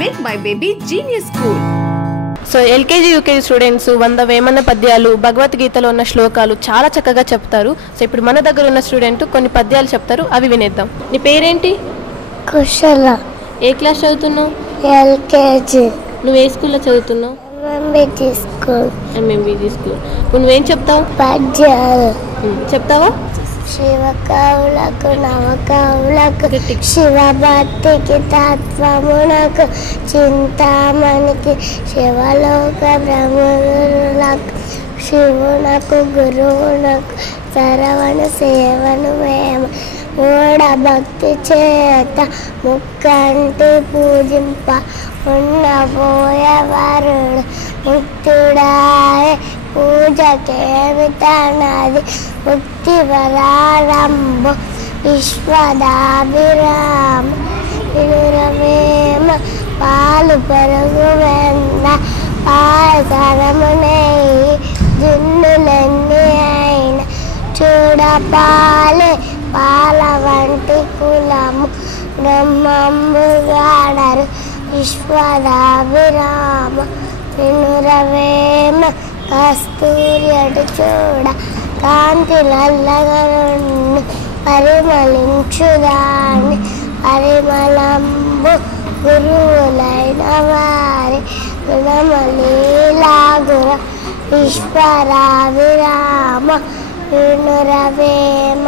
Make My Baby Genius School. So LKG UKG students 100 Vemana పద్యాలు భగవద్గీతలో ఉన్న శ్లోకాలు చాలా చక్కగా చెప్తారు. సో ఇప్పుడు మన దగ్గర ఉన్న స్టూడెంట్ కొన్ని పద్యాలు చెప్తారు, అవి వినేద్దాం. నీ పేరేంటి? కుశల. ఏ క్లాస్ చదువుతున్నావు? ఎల్కేజీ. నువ్వు ఏ స్కూల్లో చదువుతున్నావు? ఎంఎంబీజీ స్కూల్. ఎంఎంబీజీ స్కూల్. ఇప్పుడు నువ్వేం చెప్తావు? పద్యాలు చెప్తావా? శివకవులకు నవకవులకు శివభక్తికి తత్వమునకు చింతామణికి శివలోక బ్రహ్మగురులకు శివునకు గురువునకు శరవణ సేవను మేము మూఢ భక్తి చేత ముక్కంటి పూజింప ఉన్నపోయేవారుడు ముక్తుడాయ పూజకేమి తనది ముక్తి వరారంభు విశ్వదాభిరామ వినురవేమ పాలు పెరుగు వెన్న పాయసరము నెయ్యి జున్నులన్నీ అయిన చూడపాలే పాల వంటి కులము బ్రహ్మంబుగాడరు విశ్వదాభిరామ వినురవేమ కస్తూర్యడు చూడ కాంతి నల్లగనుండి పరిమళించుదాన్ని పరిమళంబు గురువులైన వారి గుణమలీలాగుర విశ్వరావిరామ వినురవేమ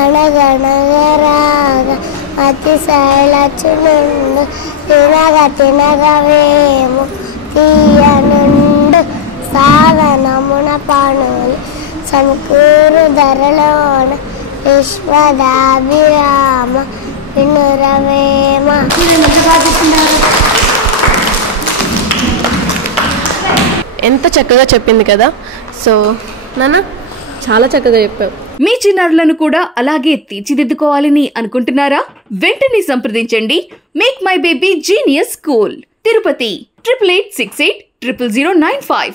అనగనగరాగ అతి శైలచునుండు తినగ తినగవేము తీయనుండు సాధనమున పనులు సమకూరు ధరలోన విశ్వదాభిరామ వినురవేమ. ఎంత చక్కగా చెప్పింది కదా. సో నాన్న చాలా చక్కగా చెప్పావు. మీ చిన్నారులను కూడా అలాగే తీర్చిదిద్దుకోవాలని అనుకుంటున్నారా? వెంటనే సంప్రదించండి make my baby genius school, Tirupati 8886800095.